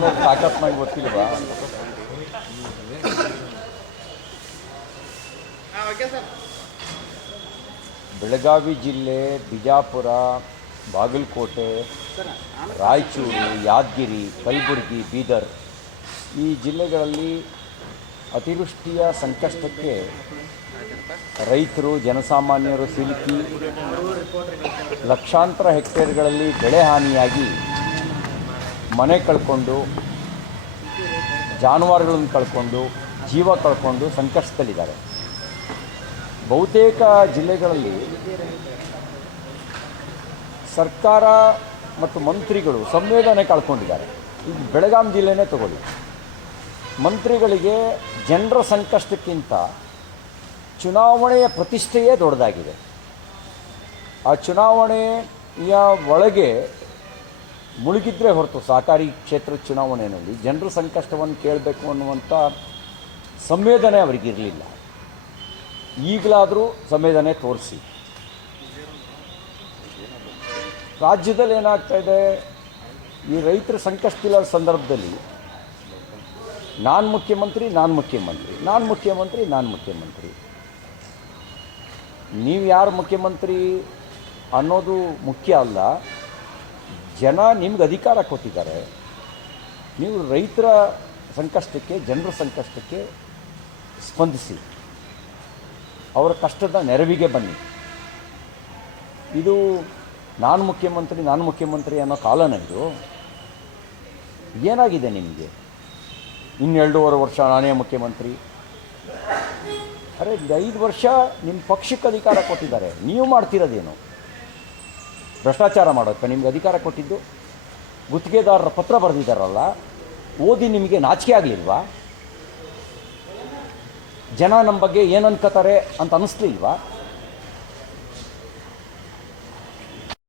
ಅನ್ನೋದು ತಾಕತ್ನಾಗಿ ಗೊತ್ತಿಲ್ವಾ? ಬೆಳಗಾವಿ ಜಿಲ್ಲೆ, ಬಿಜಾಪುರ, ಬಾಗಲಕೋಟೆ, ರಾಯಚೂರು, ಯಾದಗಿರಿ, ಕಲಬುರಗಿ, ಬೀದರ್ ಈ ಜಿಲ್ಲೆಗಳಲ್ಲಿ ಅತಿವೃಷ್ಟಿಯ ಸಂಕಷ್ಟಕ್ಕೆ ರೈತರು, ಜನಸಾಮಾನ್ಯರು ಸಿಲುಕಿ ಲಕ್ಷಾಂತರ ಹೆಕ್ಟೇರ್ಗಳಲ್ಲಿ ಬೆಳೆ ಹಾನಿಯಾಗಿ ಮನೆ ಕಳ್ಕೊಂಡು, ಜಾನುವಾರುಗಳನ್ನು ಕಳ್ಕೊಂಡು, ಜೀವ ಕಳ್ಕೊಂಡು ಸಂಕಷ್ಟದಲ್ಲಿದ್ದಾರೆ. ಬಹುತೇಕ ಜಿಲ್ಲೆಗಳಲ್ಲಿ ಸರ್ಕಾರ ಮತ್ತು ಮಂತ್ರಿಗಳು ಸಂವೇದನೆ ಕಳ್ಕೊಂಡಿದ್ದಾರೆ. ಈಗ ಬೆಳಗಾಂ ಜಿಲ್ಲೆನೇ ತಗೊಳ್ಳಿ, ಮಂತ್ರಿಗಳಿಗೆ ಜನರ ಸಂಕಷ್ಟಕ್ಕಿಂತ ಚುನಾವಣೆಯ ಪ್ರತಿಷ್ಠೆಯೇ ದೊಡ್ಡದಾಗಿದೆ. ಆ ಚುನಾವಣೆಯ ಒಳಗೆ ಮುಳುಗಿದ್ರೆ ಹೊರತು ಸಹಕಾರಿ ಕ್ಷೇತ್ರದ ಚುನಾವಣೆಯಲ್ಲಿ ಜನರ ಸಂಕಷ್ಟವನ್ನು ಕೇಳಬೇಕು ಅನ್ನುವಂಥ ಸಂವೇದನೆ ಅವರಿಗಿರಲಿಲ್ಲ. ಈಗಲಾದರೂ ಸಂವೇದನೆ ತೋರಿಸಿ. ರಾಜ್ಯದಲ್ಲಿ ಏನಾಗ್ತಾಯಿದೆ, ಈ ರೈತರ ಸಂಕಷ್ಟದ ಸಂದರ್ಭದಲ್ಲಿ ನಾನು ಮುಖ್ಯಮಂತ್ರಿ ನೀವು ಯಾರು ಮುಖ್ಯಮಂತ್ರಿ ಅನ್ನೋದು ಮುಖ್ಯ ಅಲ್ಲ. ಜನ ನಿಮ್ಗೆ ಅಧಿಕಾರ ಕೊಟ್ಟಿದ್ದಾರೆ. ನೀವು ರೈತರ ಸಂಕಷ್ಟಕ್ಕೆ, ಜನರ ಸಂಕಷ್ಟಕ್ಕೆ ಸ್ಪಂದಿಸಿ, ಅವರ ಕಷ್ಟದ ನೆರವಿಗೆ ಬನ್ನಿ. ಇದು ನಾನು ಮುಖ್ಯಮಂತ್ರಿ ಅನ್ನೋ ಕಾಲನ ಇದು? ಏನಾಗಿದೆ ನಿಮಗೆ? ಇನ್ನು 2.5 ವರ್ಷ ನಾನೇ ಮುಖ್ಯಮಂತ್ರಿ. ಅರೆ 5 ವರ್ಷ ನಿಮ್ಮ ಪಕ್ಷಕ್ಕೆ ಅಧಿಕಾರ ಕೊಟ್ಟಿದ್ದಾರೆ, ನೀವು ಮಾಡ್ತಿರೋದೇನು? ಭ್ರಷ್ಟಾಚಾರ ಮಾಡೋಕ್ಕೆ ನಿಮ್ಗೆ ಅಧಿಕಾರ ಕೊಟ್ಟಿದ್ದು? ಗುತ್ತಿಗೆದಾರರ ಪತ್ರ ಬರೆದಿದ್ದಾರಲ್ಲ, ಓದಿ ನಿಮಗೆ ನಾಚಿಕೆ ಆಗಲಿಲ್ವಾ? ಜನ ನಮ್ಮ ಬಗ್ಗೆ ಏನು ಅನ್ಕೋತಾರೆ ಅಂತ ಅನ್ನಿಸ್ಲಿಲ್ವಾ?